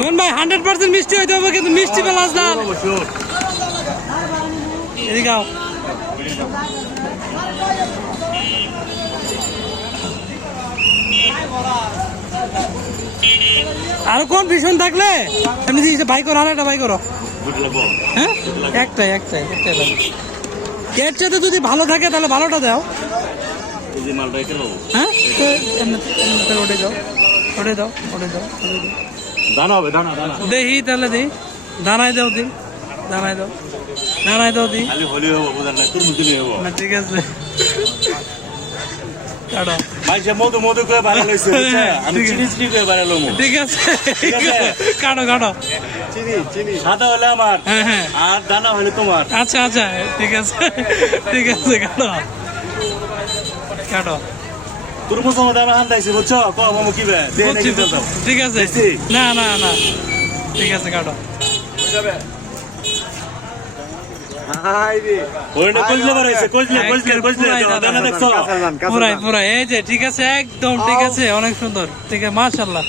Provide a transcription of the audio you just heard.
ধন ভাই 100% মিষ্টি হইতে হবে, কিন্তু মিষ্টি প্লাস লাল। এদিকে আও। আরো কনফিউশন থাকলে এমনি ভাই করো, আর একটা ভাই করো। হ্যাঁ, একটাই এর চাইতে যদি ভালো থাকে তাহলে ভালোটা দাও। হ্যাঁ, ওটাই দাও। দানা হবে, দানা দেখি তাহলে দিই, দানাই দাও দি। খালি হলি হবো, বুঝার নাই, তোর মুখে নিয়ে হবো না, ঠিক আছে কাটো। ভাই সে মধু করে ভাইরাল হয়েছে, আমি চিনি করে ভাইরাল হবো। ঠিক আছে কাটো। চিনি সাদা হলে আমার, হ্যাঁ, আর দানা হলে তোমার। আচ্ছা ঠিক আছে কাটো। তোর মতো আমি হান্দাইছি, বুঝছো? কম কি ঠিক আছে, না ঠিক আছে কাটো। পুরাই এই যে ঠিক আছে, একদম ঠিক আছে, অনেক সুন্দর, ঠিক আছে, মাশাআল্লাহ।